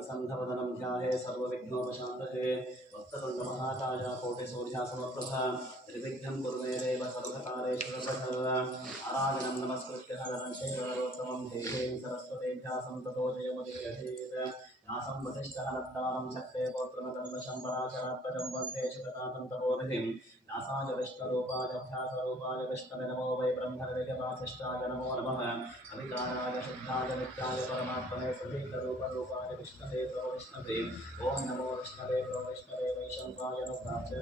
प्रसन्नवदनं ध्याये सर्वविघ्नोपशान्तये वक्रतुण्डमहाकाय कोटिसूर्यासमप्रभा त्रिविघ्नं कुर्मे देव सर्वकारेषु सर्वदा आराधनं नमस्कृत्य हरं चैव देवीं सरस्वतीभ्यां ततो जयमुदीरयेत् यासं वसिष्ठहनत्तारं शक्ते पौत्रमतन्वशं पराशरात्मजं वन्दे शुकतातं तपोनिधिं व्यासाय विष्णुरूपाय अभ्यासरूपाय विष्णवे नमो वै ब्रह्मनिधिवासिष्ठाय नमो नमः अविकाराय शुद्धाय नित्याय परमात्मने सतीर्थरूपरूपाय विष्णवे प्रविष्णवे ॐ नमो विष्णवे प्रविष्णवे वैशङ्काय नुग्राच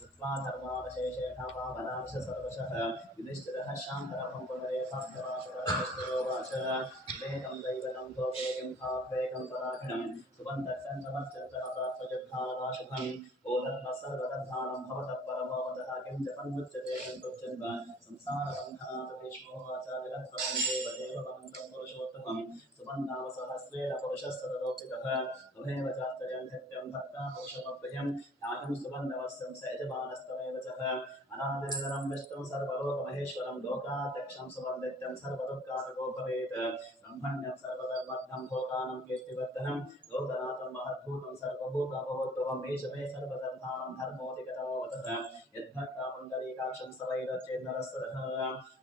कृत्वा धर्मावशेषेण पावनांश सर्वशः युधिष्ठिरः शान्तरं पुनरेवाभ्यवाचकरस्तुरोवाच वेगं दैवतं भोगेयं भावेगं पराखिणं सुबन्धकं समर्चन्तः प्राप्तयुद्धारवाशुभम् ओदत्म सर्वदधानं भवतः परमोदः किं जपन्मुच्यते सन्तुच्छन्व संसारबन्धनात् भीष्मोवाच विरत्वं देवदेववन्तं पुरुषोत्तमं सुबन्धावसहस्रेण पुरुषः सततोऽपितः त्वमेव चार्चयं नित्यं भक्ता पुरुषमभ्यं न्यायं सुबन्धवस्यं स यजमानस्तमेव च अनादिनिधनं विष्णुं सर्वलोकमहेश्वरं लोकाध्यक्षं सुबन्धित्यं सर्वदुःखादिको भवेत् ब्रह्मण्यं सर्वधर्मघ्नं भोगानं कीर्तिवर्धनं लोकनाथं महद्भूतं सर्वभूताभवोद्भवं मे सर्वधर्माणां धर्मोऽधिगतमोऽवतः यद्भक्ता पुण्डरीकाक्षं सवैरचेन्नरस्तरः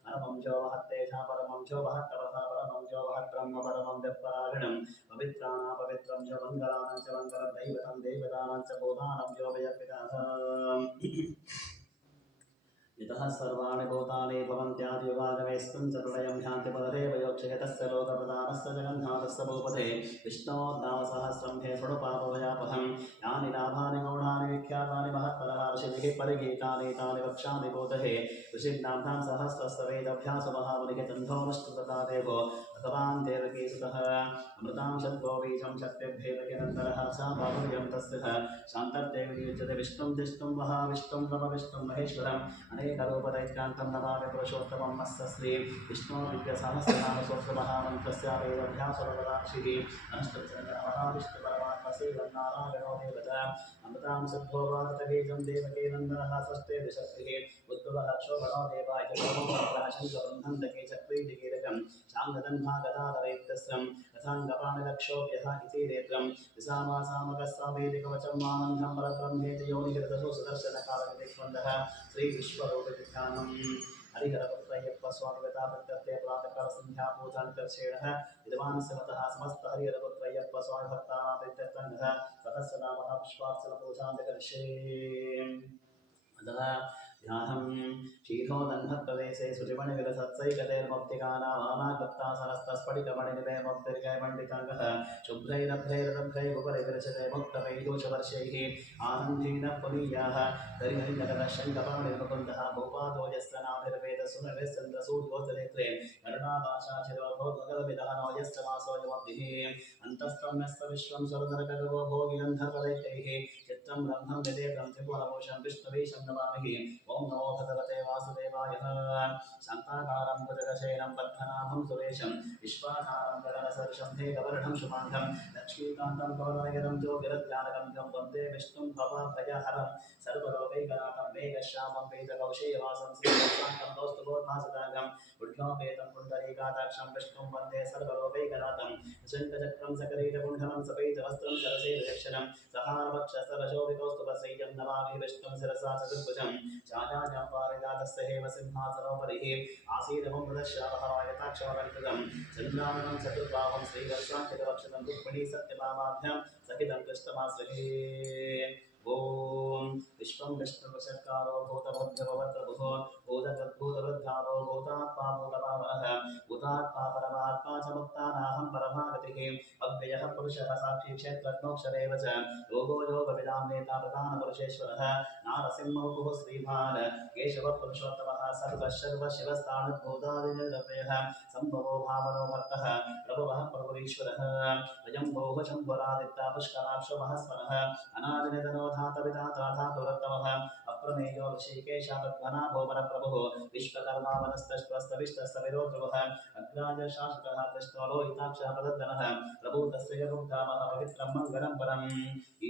परमं जो महत्तेजा परमं जो महत्तपः परमं जो महद्ब्रह्म परमं व्यपरागणं पवित्राणां पवित्रं च मङ्गलानां च मङ्गलं दैवतं देवतानां च भूतानां जो वयपितः यतः सर्वाणि भूतानि भवन्त्यादियुगागमेस्मिन् च प्रलयं ह्यान्ति पदरेव योक्षये तस्य लोकप्रदानस्य जगन्नाथस्य भूपते विष्णोर्नामसहस्रं हे शृणुपापवयापहं यानि नामानि गौणानि विख्यातानि महत्तरहर्षिभिः परिगीतानि तानि वक्ष्यामि बोधये ऋषिर्नाम्नां सहस्रस्य वेदभ्यासमहामुनिः चन्दोमश्रुतता देवो भगवान् देवकीसुतः अमृतां शद्गोबीजं शक्तिर्भेदकिनन्दरः सा बाहुल्यं तस्य शान्तर्देवयुज्यते विष्णुं जिष्णुं महाविष्णुं नमविष्णुं महेश्वरम् अनेकरूपदैत्यान्तं नमामि पुरुषोत्तमं मत्स्य श्री विष्णो दिव्यसहस्रनामस्तोत्रमहामन्त्रस्य वेदभ्यासवरदाक्षिः अनुष्ठुतमहाविष्णुपरमात्मश्रीवन्नारायणो देवता अमृतां सिद्धो वार्तबीजं देवकीनन्दनः षष्ठे दिशक्तिः उद्भवः क्षोभणो देवाय शङ्कबन्धन्दके चक्रीटिकीरकं शाङ्गदन्भागदाधरैत्यस्रं तथाङ्गपाणिलक्षोभ्यः इति नेत्रं विसामासामकस्वामीतिकवचं मामन्धं परब्रह्मेति योनिहृदसु सुदर्शनकालनिधिक्वन्दः श्रीविश्वरूपविख्यानं हरिहरपुत्रय्यप्प स्वामिगताप्रत्यर्थे प्रातःकालसन्ध्या पूजानिदर्शेणः विद्वांस्य मतः समस्त हरिहरपुत्रय्यप्प स्वामिभक्तानां प्रीत्यर्थं ततस्य नामः पुष्पार्चनपूजां अतः ध्यानं शीतोदन्धप्रदेशे शुचिमणिविलसत्सैकतेर्मुक्तिगानावानागत्तासनस्तस्फटिकमणिनिभे शुभ्रैरभ्रैरभ्रैः उपरिविरचते मुक्तवैदूषवर्षैः आनन्देन पुनीयाः हरिहरिनगरः शङ्कपाणिर्मुकुन्दः भूपादो यस्य नाभिर्वेदसुरविश्चन्द्रसूर्योस्तनेत्रे करुणाभाषाशिरोभोद्भगदविदः नो यस्य वासोऽयमब्धिः अन्तस्तम्यस्य विश्वं सुरनरकगवो भोगिगन्धर्वदैत्यैः चित्रं ब्रह्मं विदेतं त्रिभुवनभूषं विष्णुवीशं नमामि ॐ नमो भगवते वासुदेवाय शान्ताकारं भुजगशयनं पद्मनाभं सुरेशं विश्वाधारं गगनसदृशं मेघवर्णं शुभाङ्गं लक्ष्मीकान्तं कमलनयनं ज्योतिरध्यानगम्यं वन्दे विष्णुं भवभयहरं सर्वलोकैकनाथं मेघश्यामं वेदकौशेयवासं श्रीशान्तं कौस्तुभोद्भासदागं उड्डोपेतं पुण्डरीकादाक्षं विष्णुं वन्दे सर्वलोकैकनाथं शङ्खचक्रं सकरीरकुण्डलं सपैतवस्त्रं सरसेदक्षणं सहारवक्षसरशोभिकौस्तुभश्रेयं नमामि विष्णुं शिरसा चतुर्भुजं चाचार्यां पारिजातस्य हेम सिंहासनोपरिः आसीनममृतश्यामहवायताक्षमलङ्कृतं चन्द्राननं चतुर्बाहुं श्रीवत्साङ्कितवक्षतं रुक्मिणी सत्यभामाभ्यां सहितं कृष्णमाश्रये ॐ विश्वं विष्णुवशत्कारो भूतभव्यभवत्रभुः भूतवृद्धारो भूतात्मा भूतपावनः भूतात्मा परमात्मा च मुक्तानाहं परमागतिः अव्ययः पुरुषः साक्षी क्षेत्रज्ञोऽक्षरेव च योगो योगविदां नेता प्रधानपुरुषेश्वरः नारसिंहमुखुः श्रीभान् केशवः पुरुषोत्तमः सर्वशिवस्तानुद्भूतादिनिर्व्ययः सम्भवो भावनो भक्तः प्रभुवः प्रभुरीश्वरः अयम्भोः शम्भुरादित्या पुष्कराक्षो महस्वरः अनादिनिधनो धातविधाता धातुरत्तमः अप्रमेयो ऋषिकेशापद्मनाभो परप्रभुः विश्वकर्मा वनस्तश्वस्तविष्टस्तविरोध्रुवः अग्राज शासकः कृष्णो लोहिताक्षः प्रदर्दनः प्रभूतस्य यमुग्धामः पवित्रं मङ्गलं परम्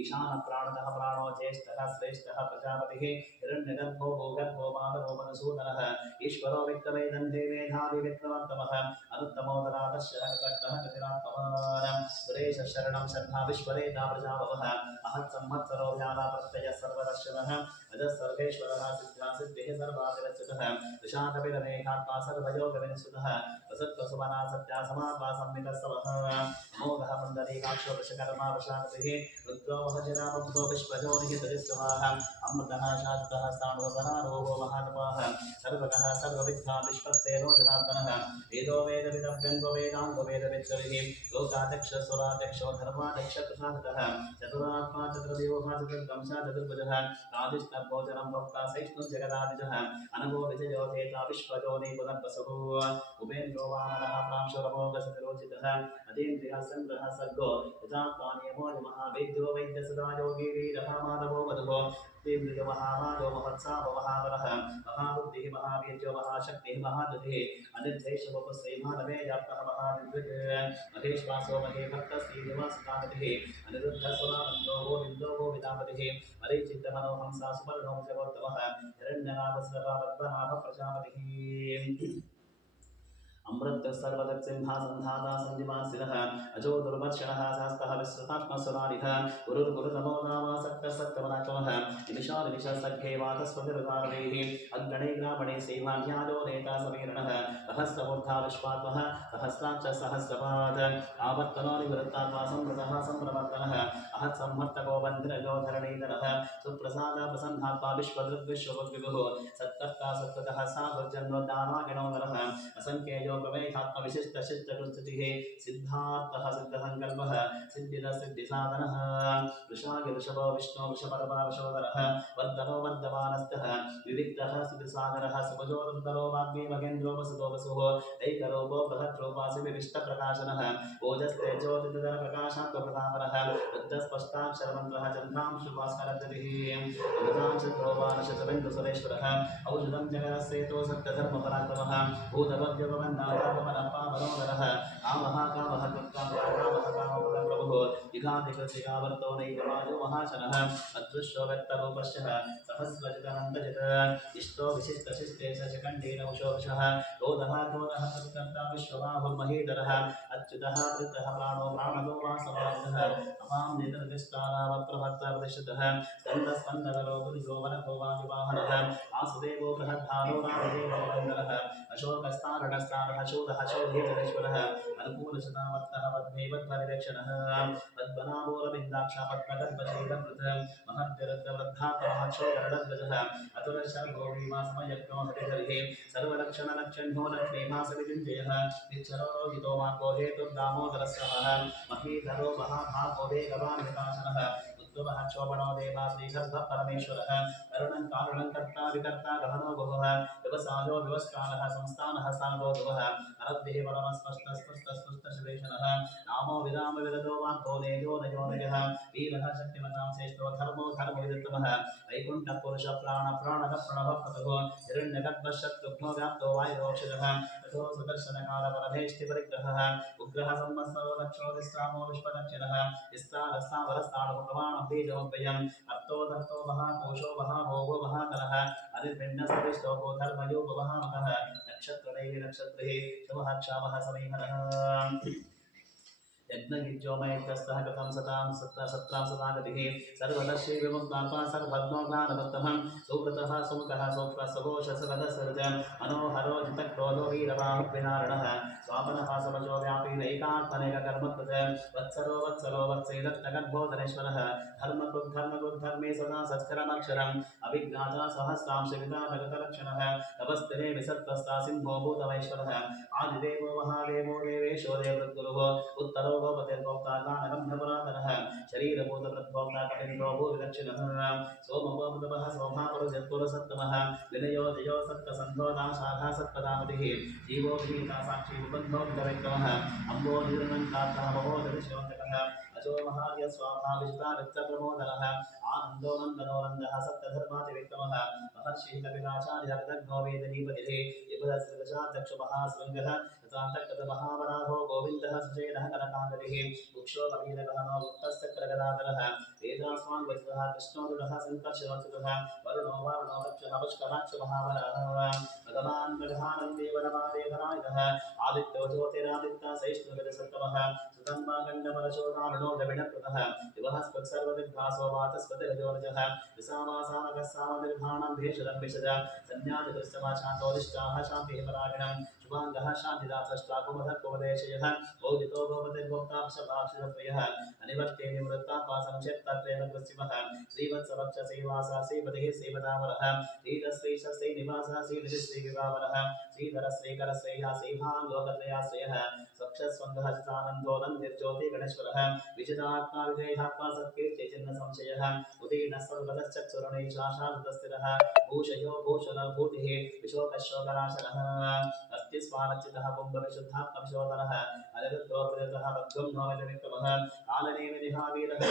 ईशानप्राणतः प्राणो ज्येष्ठः श्रेष्ठः प्रजापतिः हिरण्यगर्भो भूगर्भो माधवो मधुसूदनः ईश्वरो विक्रमेदन्ते मेधावी विक्रमोत्तमः अनुत्तमोदरादर्शः कृतज्ञः कृतिरात्मवान् सुरेशः शरणं शर्मा विश्वरेता प्रजावः अहत् संवत्सरो ध्यानाप्रत्ययः सर्वदर्शनः अजः सर्वेश्वरः सिद्धा सिद्धिः सर्वादिरच्युतः विशाखपिरमेघात्मा सर्वयोगविनिसुतः वसत्वसुमना सत्या समात्मा संवितस्सवः अमोघः पुण्डरीकाक्षो वृषकर्मा वृषापतिः रुद्रो महजिरामब्धो विश्वजोनिः तजिस्वाः अमृतः शाश्वतः स्थाणुवसनारोहो महातपाः सर्वगः सर्वविद्वान् विश्वक्सेनो जनार्दनः वेदो वेदविदं गङ्गो वेदाङ्गो वेदविद्गविः लोकाध्यक्षस्वराध्यक्षो धर्माध्यक्षकृशान्तः चतुरात्मा चतुर्देवः चतुर्दंशः चतुर्भुजः राजिष्णभोजनं भक्ता सहिष्णुं जगदादिजः अनघो विजयो धेता विश्वजोनि पुनर्वसुः उपेन्द्रो वामनः प्रांशुरमोघसतिरोचितः अतीन्द्रियः सङ्ग्रहः सर्गो यथात्मानियमो यमः वैद्यो वैद्यसदा योगी वीरः माधवो वधुः तीन्द्रियो महामादो महत्साहो महावरः महाबुद्धिः महावीर्यो महाशक्तिः महादधिः अनिर्देशवपुस्त्रैमानवे जातः महाविद्वित् महेश्वासो महेभक्तश्रीनिवासकामतिः अनिरुद्धस्वरानन्दो गोविन्दो गोविदापतिः मरीचित्तमनोहंसा सुवर्णो जगोत्तमः हिरण्यनाभस्रवावद्वनाभ प्रजापतिः अमृत सर्वदत्सिंहासन्धाता सञ्जीवासिनः अजो दुर्वर्षणः शास्तः विश्रुतात्मसुरारिः गुरुर्गुरुतमो नामासक्तः सत्यवनाचमः निमिषानिमिषसख्ये वातस्वतिरुदारैः अग्गणे ग्रामणे सेवाध्यायो नेता समीरणः सहस्रमूर्धा विश्वात्मः सहस्राक्ष सहस्रपाद आवर्तनो निवृत्तात्मा संवृतः संप्रवर्तनः अहत् संवर्तको बन्धनजो धरणीधरः सुप्रसाद प्रसन्नात्मा विश्वदृग्विश्वविभुः सत्तर्ता सत्ततः सागुर्जन्मोद्दानागिणो नरः असङ्ख्येयो प्रमेयात्मविशिष्टशिष्टकृतिः सिद्धार्थः सिद्धसङ्कल्पः सिद्धिदः सिद्धिसाधनः वृषागि वृषभो विष्णो वृषपर्वा वृषोदरः वर्धनो वर्धमानस्तः विविक्तः सिद्धिसागरः सुभजो दुर्धरो वाग्मी महेन्द्रो वसुतो वसुः ऐकरूपो बृहद्रूपासि विविष्टप्रकाशनः ओजस्तेजोतितरप्रकाशात्मप्रतापरः बुद्धस्पष्टाक्षरमन्त्रः चन्द्रांशुभास्करज्योतिः अमृतांशुध्रुवानशतबिन्दुसुरेश्वरः औषधं जगदस्येतो सत्यधर्मपराक्रमः भूतभव्यपवन्नाथापमनप्पा कामः कामः कृत्कामः कामप्रभुः युगाधिकृतिकावर्तो नैकवायो महाशनः अदृश्यो व्यक्तरूपश्चः सहस्रजितनन्दजित इष्टो विशिष्टशिष्टे शशकण्डेन उषोषः क्रोधः क्रोधः तत्कर्ता विश्वबाहुर्महीधरः अच्युतः वृत्तः प्राणो प्राणदो वासवायुधः अपां नितर्दिष्टारावप्रभक्तप्रतिष्ठितः स्कन्दस्कन्दकरो दुर्यो वनतो वायुवाहनः वासुदेवो बृहद्भानो रामदेवो वन्दरः अशोकस्तारणस्तारः शूरः शोधेश्वरः अनुकूलशतावर्तः पद्मेवद्भरिदक्षिणः पद्मनाभोरविन्दाक्षा पद्मगर्भशीलकृत महद्विरुद्धवृद्धात्महक्षोगरडध्वजः अतुलशर्भो हरिहरिः सर्वलक्षणलक्षण्यो लक्ष्मीभासविजुञ्जयः निच्छरो रोहितो मार्गो हेतुर्दामोदरस्रवः महीधरो महाभागो वेगवान् विकासनः उत्तमः क्षोभणो देवा श्रीगर्भः परमेश्वरः करुणं कारुणं कर्ता विकर्ता गहनो बहुः व्यवसायो व्यवस्कारः संस्थानः स्थानो ध्रुवः अरब्धिः परमस्पष्टस्पष्टस्पष्टशुलेशनः नामो विराम विरदो वाक्को नेजो नजो नजः वीरः शक्तिमतां श्रेष्ठो धर्मो धर्मविदुत्तमः वैकुण्ठः पुरुषः प्राणः प्रणवः क्रतुः हिरण्यगर्भः शत्रुघ्नो व्याप्तो वायुरोक्षजः ततो सुदर्शनकालपरमेष्टिपरिग्रहः उग्रः संवत्सरो लक्षोदिस्रामो विश्वदक्षिणः विस्तारस्तावरस्ताणुः प्रमाणं बीजमव्ययम् अर्थो धर्तो महाकोशो महाभोगो महाकलः अरिर्भिन्नस्तविष्टो धर्मयोगो महामकः नक्षत्रैः नक्षत्रैः शुभः क्षामः समीहरः यज्ञयुज्योमयज्ञस्तः कृतं सत्रां सदागतिः सर्वदर्शी विमुक्तात्मा सर्वभग्नोज्ञानभक्तः सुकृतः सुमुखः सोक्ष्मस्वघोषसरदसृज मनोहरो जितक्रोधो वीरबाहुर्विनारणः स्वापनः समजो व्यापी नैकात्मनेककर्मकृत वत्सरो वत्सरो वत्सैदत्तगर्भोधरेश्वरः धर्मकृद्धर्मे सदा सत्करमक्षरम् अभिज्ञाता सहस्रांशवितानगतलक्षणः तपस्तिने विसत्तस्ता सिंहो भूतमैश्वरः आदिदेवो महादेवो देवेशो देवृद्गुरुः उत्तरो गोपतिर्भोक्ता गानगम्यपुरातनः शरीरभूतप्रद्भोक्ता कपिन्द्रो भूविदक्षिणः सोमभोमृतपः सोमापरुजत्पुरसत्तमः विनयो जयो सत्तसन्धो नाशाखा सत्पदापतिः जीवो विनीता साक्षी मुकुन्दो विदविक्रमः अम्बो निर्णङ्कार्थः महोदरिशोचकः अजो महार्य स्वाहा विजिता वित्तप्रमोदनः आनन्दो नन्दनो नन्दः सप्तधर्मातिविक्रमः महर्षिः कपिलाचार्यः कृतघ्नो वेदनीपतिः विपुलस्कृतशादक्षुमहाशृङ्गः तथान्तकृतमहावराहो गोविन्दः सुषेणः कनकाङ्गतिः वृक्षो कवीरगहनो गुप्तश्चक्रगदाधरः वेदास्मान् वज्रः कृष्णोदुरः सङ्कर्षणोच्युतः वरुणो वारुणो रक्षः पुष्कराक्षमहावरः भगवान् प्रधानन्दे वनमादेवनायकः आदित्यो ज्योतिरादित्या सैष्णुविदसत्तमः सुतन्मागण्डपरशोधारणो दविणकृतः दिवः स्पत्सर्वदिग्भासो वातस्पतिरजोरजः विसामासानकः सामनिर्भाणं भेषजं विशज संज्ञातकृष्टमाशान्तोदिष्टाः शान्तिः परागिणम् शुभाङ्गः शान्तिदासष्टाकुमधकुपदेशयः भोगितो भवतिर्भोक्ताक्षभाक्षितत्वयः अनिवर्ते निवृत्तात्मा संक्षेप्तत्वेन कृत्सिमः श्रीवत्सवक्षसेवासा श्रीपतिः श्रीपदावरः श्रीरश्रीशस्त्री निवासः श्रीनिधिः श्रीविवावरः श्रीधरश्रीकरश्रेयः श्रीभान् लोकत्रयाश्रयः सक्षस्वन्दः चितानन्दोदन्तिर्ज्योति गणेश्वरः विजितात्मा विधेयात्मा सत्कीर्ति चिन्ह संशयः उदीर्णः सर्वतश्चक्षुरणैशाशादस्थिरः भूषयो भूषणभूतिः विशोकशोकनाशनः अस्ति स्वानच्युतः पुंगविशुद्धात्मविशोधनः अनिरुद्धो प्रदतः बद्धं नोमितविक्रमः कालनेमिनिहावीरः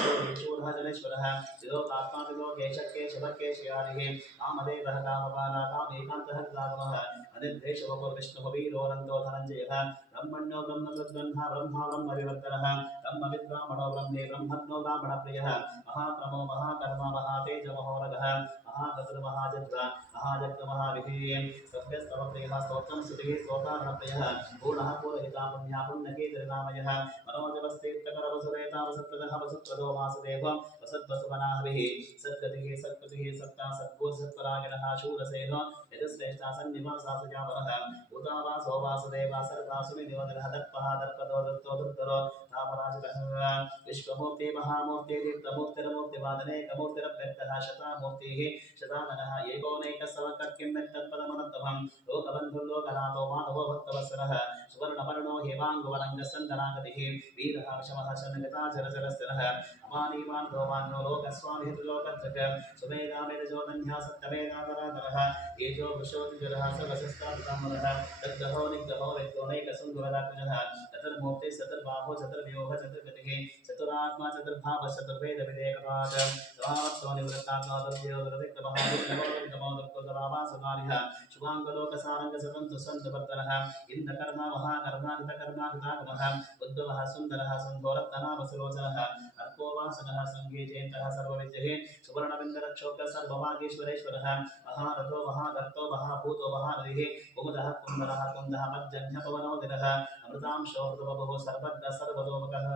शूरः जनेश्वरः चिरोतात्माविलोकेशकेशवकेशयादिः कामदेवः कामपाला कामेकान्तः राघवः अनिर्देशवपुर्विष्णुः वीरोऽनन्तो धनञ्जयः ब्रह्मण्यो ब्रह्मकृद्ब्रह्मा ब्रह्मा ब्रह्मविवर्तनः ब्रह्मविद्ब्राह्मणो ब्रह्मे ब्रह्मज्ञो ब्राह्मणप्रियः महाक्रमो महाकर्मा महातेजमहोरगः महागतुर्महाजद्र महाजग्महाविधेयः सभ्यस्तवप्रियः स्तोत्रं स्तुतिः स्तोत्रारणप्रियः पूर्णः पूरहिता पुण्या पुण्यकीर्तिर्नामयः मनोजवस्तीर्थकरवसुरेता वसत्प्रदः वसुप्रदो वासुदेव वसद्वसुवनाहविः सद्गतिः सत्कृतिः सत्ता सद्भूसत्परागिणः शूरसेन यजश्रेष्ठा सन्निवासा सुजावरः भूतावासो वासुदेवा सर्वासुनिनिवदनः दत्पः दत्पदो दत्तो दुर्धरो तापराजितः विश्वमूर्ति महामूर्ति दीप्तमूर्तिरमूर्तिवादने कमूर्तिरव्यक्तः शतामूर्तिः शताननः एकोनैकसवकर्किं लोकबन्धुर्लोकनाथो माधवो भक्तवत्सलः सुवर्णवर्णो हेमाङ्गुवरङ्गसन्दनागतिः वीरः वशमः शनगताचरचरस्थिरः अमानीवान्धोमान्यो लोकस्वामिः त्रिलोकधृक् सुमेधामेधजोदन्या सप्तमेधाधराधरः एजो वृषोतिजरः सर्वशस्त्राभिताम्बरः तद्ग्रहो निग्रहो विद्योनैकसुन्दररात्मजः चतुर्मूर्तिः चतुर्बाहो चतुर्व्यूह चतुर्गतिः चतुरात्मा चतुर्भावः चतुर्वेदविदेकपाद समावत्सो निवृत्तात्मा दुर्योधनमोदर्कोदरावासकारिः शुभाङ्गलोकसारङ्गसतन्तु सन्तवर्तनः इन्द्रकर्मा महाकर्माकृतकर्माकृतागमः उद्भवः सुन्दरः सन्धोरत्तनामसुलोचनः अर्कोवासनः सङ्गे जयन्तः सर्वविद्यः सुवर्णबिन्दरक्षोक्तः सर्वभागेश्वरेश्वरः महारथो महागर्तो महाभूतो महानदिः कुमुदः कुन्दरः कुन्दः मज्जन्यपवनोदिनः अमृतांशो मृतवपुः सर्वज्ञः सर्वतोमुखः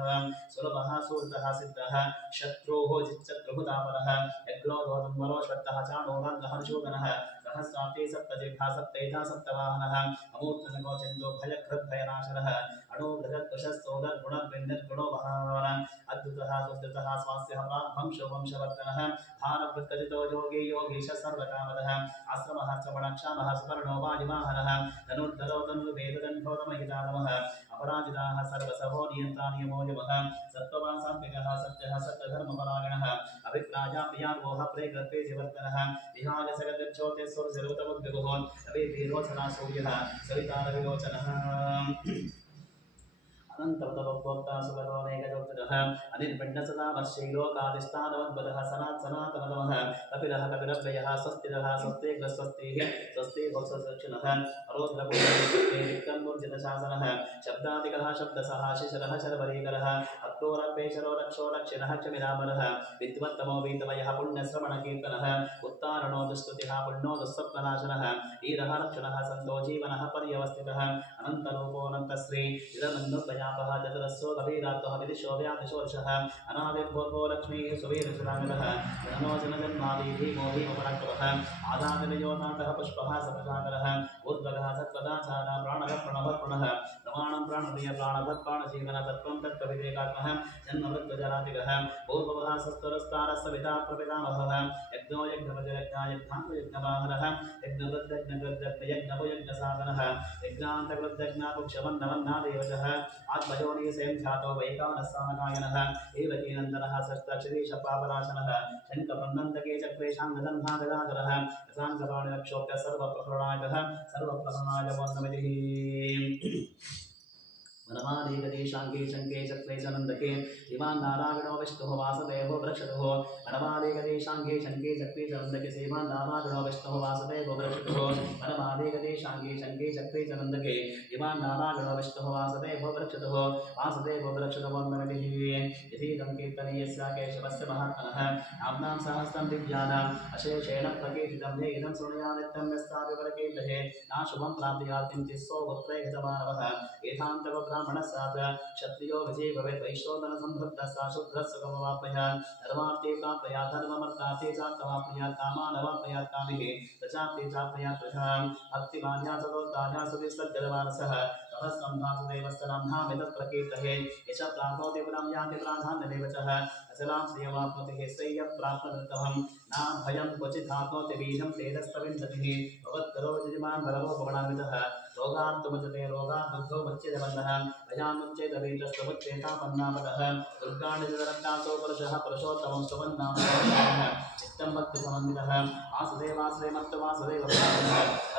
सुलभः सुहृतः सिद्धः शत्रुः जिच्चत्रुः तापरः यज्ञोदोदम्बरो श्वत्तः चाणोरङ्गहर्षोदनः सहस्राब्दे सप्तजिह्वा सप्तैधा सप्तवाहनः अमूर्तनगोचन्दो भयकृद्भयनाशनः अणुभृगत्कुशस्तोदर्गुणर्विन्दर्गुणो महान् अद्भुतः सुधृतः स्वास्यः प्राग्भंशो वंशवर्धनः भारभृत्कजितो योगी योगीश सर्वकामदः आश्रमः श्रवणक्षामः सुपर्णो वायुवाहनः धनुर्धरो धनुर्वेददण्डोदमहितानमः अपराजिताः सर्वसहो नियन्ता नियमो यमः सत्त्ववासात्मिकः सत्यः सत्यधर्मपरायणः अभिप्राया प्रियार्वोः प्रेगत्वे जिवर्तनः विहारसगतज्योतिस्वरसरुतमुद्विगुः अभिवीरोचना सूर्यः सवितारविलोचनः अनन्तवतभोक्ता सुगतोनेकजोक्तजः अनिर्पिण्डसदामर्शैलोकादिष्टानवद्वदः सनातनतमः कपिलः कपिलव्ययः स्वस्तिरः स्वस्तिग्रस्वस्तिः स्वस्ति भोक्सदक्षिणः अरोद्रपुण्यविक्रमूर्जितशासनः शब्दादिकः शब्दसः शिशरः शर्वरीकरः अक्रोरपेशरो रक्षो दक्षिणः क्षमिरामरः विद्वत्तमो वीतमयः पुण्यश्रवणकीर्तनः उत्तारणो दुष्कृतिः पुण्यो दुःस्वप्ननाशनः वीरः रक्षणः सन्तो जीवनः पर्यवस्थितः अनन्तरूपोऽनन्तश्री इदमन्नुपयापः चतुरस्सो कबीरात्मः विदिशो व्याधिशोर्षः अनादिर्भोर्भो लक्ष्मीः सुवीरसुराङ्गतः जननो जनजन्मादि भीमो भीमपराक्रमः आधारनियोनाथः पुष्पः सप्रजाकरः ऊर्ध्वगः सत्पदाचारः प्राणः प्रणवः प्रमाणं प्राणप्रिय प्राणभत् प्राणजीवन तत्त्वं तत्त्वविवेकात्मः जन्ममृत्युजरातिगः पूर्ववः सस्तुरस्तारः सविता प्रपितामहः यज्ञो यज्ञपतिरज्ञायज्ञाङ्गयज्ञवाहनः यज्ञवृद्धज्ञवृद्धज्ञयज्ञसाधनः यज्ञान्तकृद्धज्ञापुक्षमन्नमन्नादेवशः आत्मयोनिसें ध्यातो वैकानस्सामकायनः एवकीनन्दनः षष्ठक्षिरीशपापनाशनः शङ्खप्रन्नन्दके चक्रेशाङ्गदन्भागदाधरः रसाङ्गपाणिरक्षोभ्य सर्वप्रहरणायः सर्वप्रहरणाय वन्दमितिः वनमालिकदेशाङ्गे शङ्के चक्रे च नन्दके इमान् नारायणो विष्णुः वासुदेवो वृक्षतुः वनमालिकदेशाङ्गे शङ्के चक्रे च नन्दके श्रीमान् नारायणो विष्णुः वासुदेवो वृक्षतुः वनमालिकदेशाङ्गे शङ्के चक्रे च नन्दके इमान् नारायणो विष्णुः वासुदेवो वृक्षतुः वासुदेवो वृक्षतमोन्नमतिः यथीदं कीर्तनीयस्य केशवस्य महात्मनः नाम्नां सहस्रं दिव्यानाम् अशेषेण प्रकीर्तितं ये इदं शृणुयानित्यं यस्यापि परकीर्तये नाशुभं प्राप्नुयात् किञ्चित् पुत्रे गतमानवः एतान्तको ब्राह्मणस्यात् क्षत्रियो विजयी भवेत् वैश्वोदनसम्भृद्धः शूद्रः सुखमवाप्नुयात् धर्मार्थे प्राप्नुयात् धर्ममर्थार्थे चार्थमाप्नुयात् कामानवाप्नुयात् कामिः प्रजाप्ते चाप्नुयात् प्रजां भक्तिमान्या सदोत्तान्या सुविसर्गमानसः सहस्रं वासुदेवस्य नाम्नामिदं प्रकीर्तये यश प्राप्नोति पुरं यान्ति प्राधान्यमेव च अचलां श्रियमाप्नोति श्रेयः प्राप्नोत्यहं नाम भयं क्वचिदाप्नोति बीजं तेजस्तविन्दतिः भवत्करो यजमान् बलवो भवनामितः रोगान्तमुच्यते रोगात् बुद्धो मुच्यते बन्धः भयान्मुच्येतवीतस्तमुच्येतापन्नापदः दुर्गाणितरन्तासो पुरुषः पुरुषोत्तमं सुवन्नामः नित्यं भक्तिसमन्वितः वासुदेवाश्रयमत्तु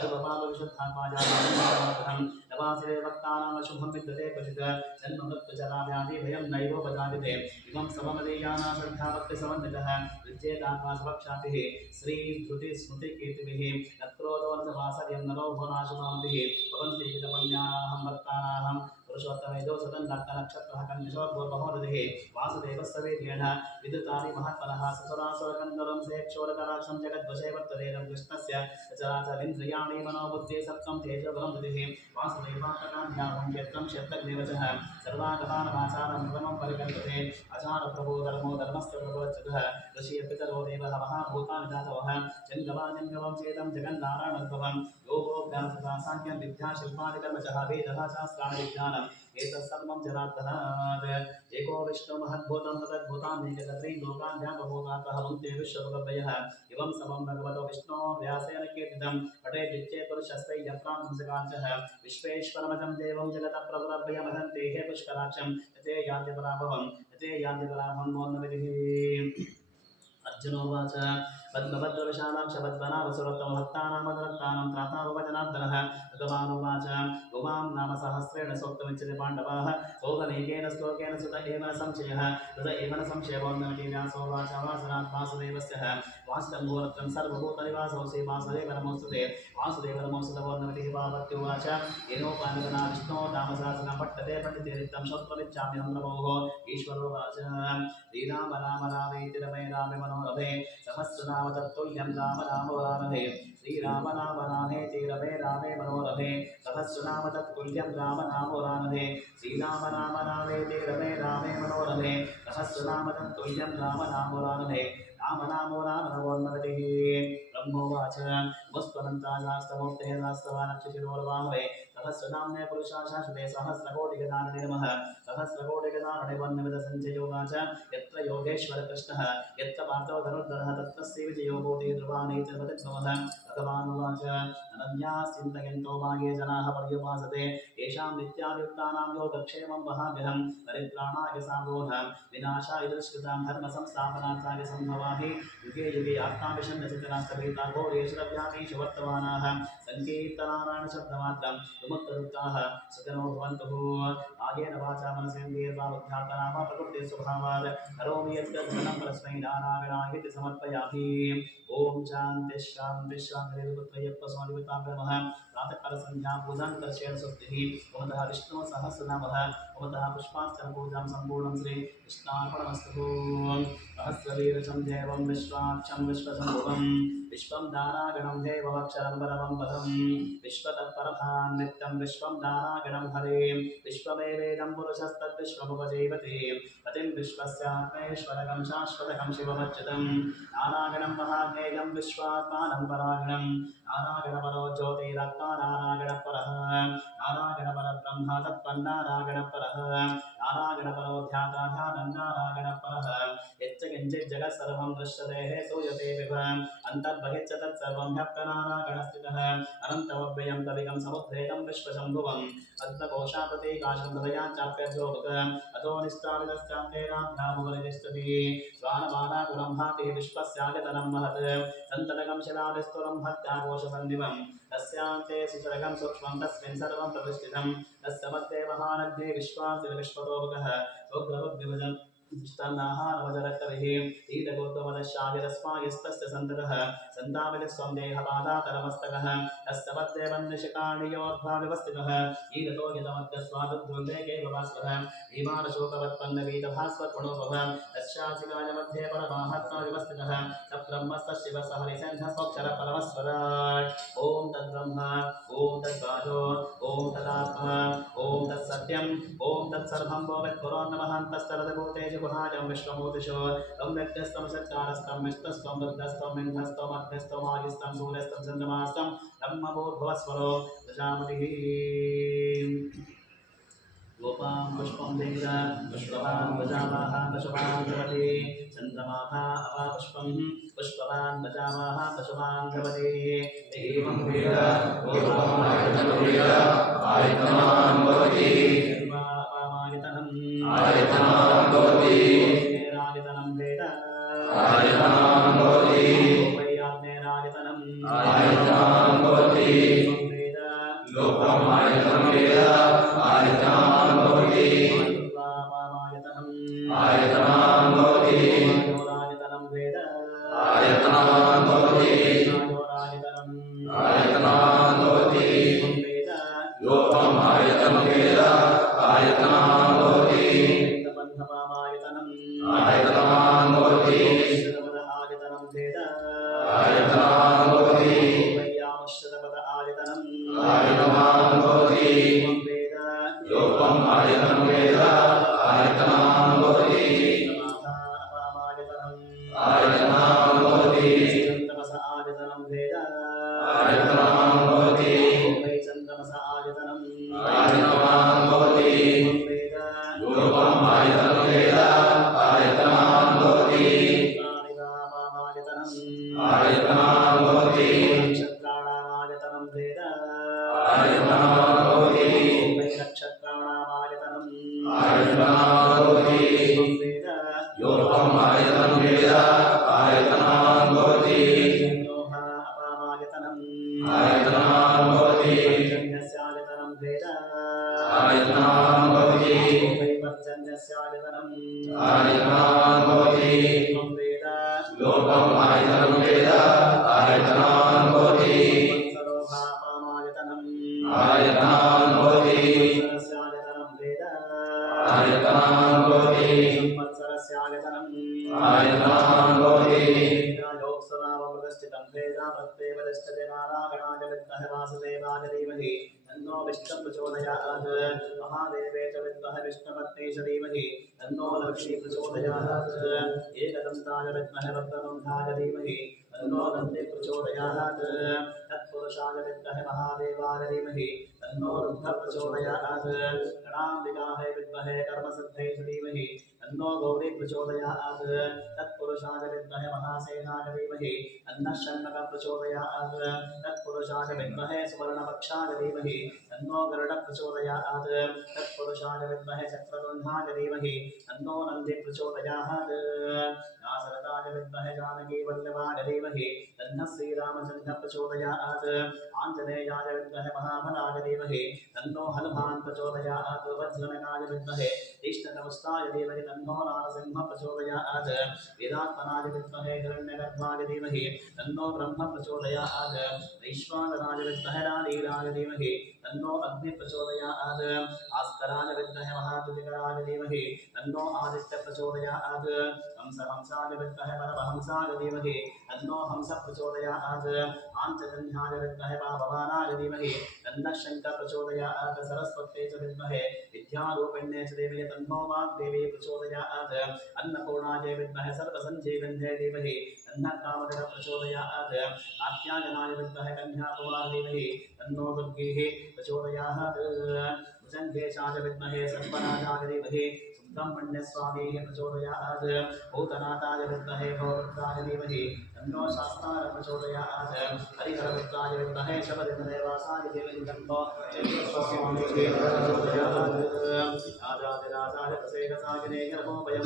सर्वपापविशुद्धात्माजातं नवासिदेवक्तानां शुभं विद्यते क्वचित् जन्ममृत्युजराव्याधि भयं नैवोपजायते इमं सममदीयाना श्रद्धाभक्तिसमन्वितः विद्येतात्मा सुभक्षातिः श्रीधृतिस्मृतिकीर्तिभिः नक्रोधो न वासर्यं नरो भुवनाशुभान्तिः भवन्ति विदमन्यानाहं भक्तानाहं पुरुषोत्तमेदो सदन्नक्षत्रः कन्यशोर्भोर्महोदधिः वासुदेवस्य वीर्येण विद्युतानि महात्मनः ससुरासुरकन्दरं सेक्षोरकराक्षं जगद्वशे वर्ततेदं कृष्णस्य सचराचरिन्द्रियाणि मनोबुद्धि सप्तं तेजोबलं बुद्धिः वासुदेवात्मकाध्यात्मं क्षेत्रं क्षेत्रज्ञेव च सर्वागतानमाचारं प्रथमं परिकल्पते आचारप्रभो धर्मो धर्मस्य प्रभवच्युतः ऋषियपितरो देवः महाभूतानि जातवः जङ्गमाजङ्गमं चेदं जगन्नारायणोद्भवं योगो ज्ञानतथा साङ्ख्यं विद्याशिल्पादिकर्मचः वेदः शास्त्राणि विज्ञानम् एतत्सर्वं जनार्दनात् एको विष्णु महद्भूतं तदद्भुतान्येकत्रीं लोकान् व्यापभूतातः वन्दे विश्वभगवयः इवं समं भगवतो विष्णो व्यासेन कीर्तितं पठेद्विच्चेत् पुरुषस्ते यत्रांसकांशः विश्वेश्वरमजं देवं जगतः प्रभुरभयमहन्ते हे पुष्कराक्षं यते यान्ति पराभवं यते यान्ति पराभवं मोन्नविधिः अर्जुनोवाच पद्मभद्रविशालां शबद्वनावसुरत्तमभक्तानां मदरक्तानां त्राताववचनार्दनः भगवानुवाच उमां नाम सहस्रेण सोक्तमुच्यते पाण्डवाः सोऽनेकेन श्लोकेन सुत एव न संशयः तत एव न संशयवोन्नमति व्यासोवाच वासनात् वासुदेवस्य वासितं गोरत्रं सर्वभूतनिवासोऽसि वासुदेव नमोऽस्तुते वासुदेव नमोऽस्तुतवोन्नमतिः पार्वत्युवाच येनोपानगना विष्णो नामसहस्रं पठ्यते पठितेरिक्तं श्रोत्रमिच्छाम्यहं नमोः ईश्वरोवाच श्रीराम राम रामेति रमे रामे मनोरमे सहस्रनाम तत्तुल्यं राम राम वरानहे श्रीराम राम रामेति रमे रामे मनोरमे सहस्रनाम तत्तुल्यं राम राम वरानहे श्रीराम राम रामेति रमे रामे मनोरमे सहस्रनाम तत्तुल्यं राम राम वरानहे राम नामो राम नमोन्नमतिः ब्रह्मोवाच वस्त्वनन्ताशास्त्रमूर्तेः सहस्रवानक्षशिरोर्वाहवे सहस्रनाम्ने पुरुषा शाश्वते सहस्रकोटिगदानने नमः सहस्रकोटिगदानने वर्णविदसञ्चयोगाच यत्र योगेश्वर कृष्णः यत्र पार्थो धनुर्धरः तत्र श्रीविजयो भूति ध्रुवाणि च वदद्भवः भगवानुवाच अनन्याश्चिन्तयन्तो मागे जनाः पर्युपासते येषां नित्यायुक्तानां योगक्षेमं वहाम्यहं परित्राणाय साधूनां विनाशाय दुष्कृतां धर्मसंस्थापनार्थाय सम्भवामि युगे युगे आत्माभिषण्डचितनास्तभेताघोरेश्वरव्यामीषु वर्तमानाः सङ्कीर्तनारायणशब्दमात्रं विमुक्तदुःखाः सुखिनो भवन्तु आयेन वाचा मनसेन्द्रियर्वा बुद्ध्यात्मना वा प्रकृतिस्वभावात् करोमि यद्यत् परस्मै नारायणायेति समर्पयामि ओम शांति शांति शांति पुत्रयप्प स्वामितां नमः प्रातःकाल संध्या पूजां दर्शयन् स्वस्तिः ओमतः विष्णु सहस्रनामः ओमतः पुष्पार्चन पूजां सम्पूर्णं श्री कृष्णार्पणमस्तु सहस्रवीरचं देवं विश्वाक्षं विश्वसम्भुवं विश्वं दानागणं देवमक्षरं परमं पदं विश्वतत्परभां नित्यं विश्वं दानागणं हरे विश्वमेवेदं पुरुषस्तद्विश्वमुपजीवति पतिं विश्वस्यात्मेश्वरकं शाश्वतकं शिवमच्युतं नारायणं महाज्ञेयं विश्वात्मानं परायणं नारायणपरो ज्योतिरत्मा नारायणपरः नारायणपरब्रह्म तत्पन्नारायणपरः नारायणपरो ध्याता ध्यानं नारायणपरः यच्च किञ्चित् जगत् सर्वं दृश्यते सूयते विभ अन्तर्बहिश्च तत्सर्वं ह्यप्तनारायणस्थितः अनन्तमव्ययं कविकं समुद्रेतं विश्वशम्भुवम् अद्भकोशाप्रतीकाशं हृदयां चाप्यध्योमुख अतो निष्ठाविदश्चान्तेनाभ्यामुपरितिष्ठति स्वानमानाकुलं भाति विश्वस्यागतनं महत् सन्ततकं शिलाविस्तुरं भक्त्याघोषसन्निवं तस्यान्ते शिशरकं सूक्ष्मं तस्मिन् सर्वं प्रतिष्ठितं तस्य मध्ये महानग्ने विश्वासिन विश्वतोमुखः उग्रवद्विभजन् निष्ठानाहारवजरक्तविः ईदगोत्वमदशाविरस्मायस्तस्य सन्ततः सन्तामिलिस्वं देहपादातरमस्तकः तस्य पद्देवन्निशिकाणियोद्भाविवस्थितः ईदतो यतमद्यस्वादुद्वन्द्वेकेव भास्वरः भीमानशोकवत्पन्नवीतभास्वत्पुणोपभ तस्यासिकाय मध्ये परमात्माविवस्थितः तब्रह्मस्य शिवसः निषेधस्वक्षरपरमस्वराट् ॐ तद्ब्रह्म ॐ तद्वाचो ॐ तदात्मा ॐ तत्सत्यम् ॐ तत्सर्वं वो वित्पुरोन्नमहन्तस्तरदभूतेषु गुहाजं विश्वमूर्तिषु तं व्यक्त्यस्तं सत्कारस्तं विष्णुस्तं रुद्रस्तं इन्द्रस्तं अग्निस्तं आदिस्तं सूर्यस्तं चन्द्रमास्तं ब्रह्मभूर्भुवस्वरो प्रजापतिः गोपां पुष्पं वेद पुष्पवान् प्रजावाः पशुवान् भवति चन्द्रमाभा अपापुष्पं पुष्पवान् प्रजावाः पशुवान् भवति एवं वेद गोपां आयतनान् भवति आयतनान् भवति नेरायतनं वेद आयतनान् भवति वैयाग्नेरायतनं आयतनान् भवति वेद लोकम् आयतनं वेद आयतनान् भवति आयतनान् भवति आयतनं वेद आयतनान् भवति आयतनान् भवति वेद लोकम् आयतनं वेद आयतनान् भवति आयतनान् भवति आयतनं वेद आयतनान् भवति आयतनान् भवति वेद लोकम् आयतनं वेद आयतनान् भवति आयतनान् भवति आयतनान् वेद आयतनान् भवति आयतनान् भवति वेद लोकम् आयतनं वेद आयतनान् भवति आयतनान् भवति नक्षत्राणामायतनं वेद आयतनान् भवति नक्षत्राणामायतनं आयतनान् भवति वेद लोकम् आयतनं वेद आयतनान् भवति आयतनान् भवति पर्जन्यस्यायतनं वेद आयतनान् भवति पर्जन्यस्यायतनं आयतनान् भवति वेद लोकम् आयतनं वेद आयतनान् भवति आयतनान् भवति वेद आयतनान् भवति आयतनान् भवति वासुदेवाय धीमहि तन्नो विष्णुः प्रचोदयात् महादेवे च विद्महे विष्णुपत्नी च धीमहि तन्नो लक्ष्मी प्रचोदयात् एकदन्ताय विद्महे वक्रतुण्डाय धीमहि तन्नो दन्ती प्रचोदयात् तत्पुरुषाय विद्महे महादेवाय धीमहि तन्नो रुद्रः प्रचोदयात् गणाम्बिकायै विद्महे कर्मसिद्ध्यै च धीमहि तन्नो गौरी प्रचोदयात् तत्पुरुषाय विद्महे महासेनाय धीमहि तन्नः षण्मुखः प्रचोदयात् तत्पुरुषाय विद्महे सुवर्णपक्षाय धीमहि तन्नो गरुडः प्रचोदयात् तत्पुरुषाय विद्महे चक्रतुण्डाय धीमहि तन्नो नन्दी प्रचोदयात् नासरताय विद्महे जानकीवल्लभाय धीमहि तन्नः श्रीरामचन्द्रः प्रचोदयात् आञ्जनेयाय विद्महे महाबलाय धीमहि तन्नो हनुमान् प्रचोदयात् वज्रनकाय विद्महे तीक्ष्णतमस्ताय धीमहि तन्नो नारसिंहः प्रचोदयात् वेदात्मनाय विद्महे हिरण्यगर्भाय धीमहि तन्नो ब्रह्म प्रचोदयात् वैश्वानराय विद्महे नारीराय धीमहि तन्नो अग्नि प्रचोदयात् भास्कराय विद्महे महाद्युतिकराय धीमहि तन्नो आदित्य प्रचोदयात् हंसाय विद्महे परमहंसाय धीमहि तन्नो हंस प्रचोदयात् आञ्चजन्याय विद्महे भवानाय धीमहि तन्नः शङ्कर प्रचोदयात् सरस्वत्यै च विद्महे विद्यारूपिण्यै च देवी तन्नो वाग्देवी प्रचोदयात् अन्नपूर्णायै विद्महे सर्वसञ्जीविन्यै धीमहि तन्नः कामधेनः प्रचोदयात् कात्यायनाय विद्महे कन्याकुमारी धीमहि तन्नो दुर्गेः प्रचोदयात् भुजङ्गेशाय विद्महे सर्वनाथाय धीमहि सुब्रह्मण्यस्वामीः प्रचोदयात् भूतनाथाय विद्महे भवरुद्राय धीमहि तन्नो शास्त्राय प्रचोदयात् हरिहरपुत्राय विद्महे शबरिमलेवासाय धीमहि तन्नो चन्द्रस्वामी प्रचोदयात् राजाधिराजाय प्रसेदसायिने नमोभयं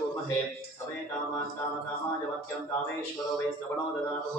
पूर्महे समे कामान् कामकामाय वक्यं कामेश्वरो वै श्रवणो ददातुः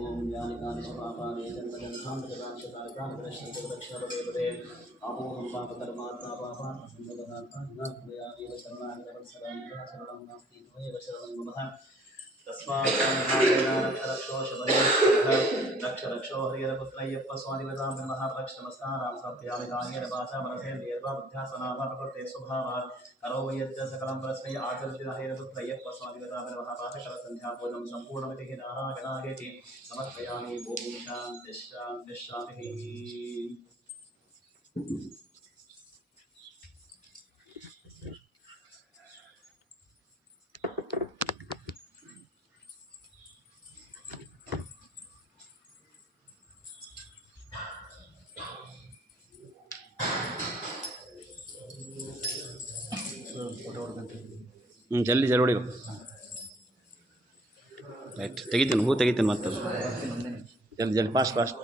ಓಂ ಯಾನಿಕಾನಿ ಪಾಪಾನಿ ಜನ್ಮಜನ್ಮಾಂತರಾಕ್ಷತಾನಿ ಪ್ರದರ್ಶನತೆ ದಕ್ಷಿಣಪದೇ ಅಮೋಹಂ ಪಾಪಕರ್ಮಾತ್ಮ ಪಾಪಾತ್ಮ ಸಂಗತನಾತ್ಮ ಶರಣಾಗತ ವತ್ಸರಾಂಗ ಶರಣಂ ನಾಸ್ತಿ ತ್ವಮೇವ ಶರಣಂ ಮಮಃ ತಸ್ಮಾತ್ ರಕ್ಷೋ ಶಬರೀಶ್ವರಃ ರಕ್ಷ ರಕ್ಷೋ ಹರಿಹರಪುತ್ರಯ್ಯಪ್ಪ ಸ್ವಾಮಿವತಾಂ ನಮಃ ರಕ್ಷ ನಮಸ್ಕಾರಾಂ ಸಮರ್ಪಯಾಮಿ ಕಾಯೇನ ವಾಚಾ ಮನಸೇಂದ್ರಿಯರ್ವಾ ಬುದ್ಧ್ಯಾತ್ಮನಾಭ ಪ್ರಕೃತೆ ಸ್ವಭಾವಾತ್ ಕರೋಮಿ ಯಚ್ಚ ಸಕಲಂ ಪರಸ್ಮೈ ಆಚರಿಸಿದ ಹರಿಹರಪುತ್ರಯ್ಯಪ್ಪ ಸ್ವಾಮಿವತಾಂ ನಮಃ ಪ್ರಾತಃಕಾಲ ಸಂಧ್ಯಾಪೂಜಂ ಸಂಪೂರ್ಣಮಿತಿ ನಾರಾಯಣಾಯೇತಿ ಸಮರ್ಪಯಾಮಿ ಓಂ ಶಾಂತಿ ಶಾಂತಿ ಶಾಂತಿ. ಜಲ್ದಿ ಜಲ್ದಿ ಹೊಡಿಬೇಕು. ರೈಟ್ ತೆಗಿತೀನಿ, ಹೂ ತೆಗಿತೀನಿ ಮತ್ತೆ ಜಲ್ದಿ ಜಲ್ದಿ ಫಾಸ್ಟ್ ಫಾಸ್ಟ್.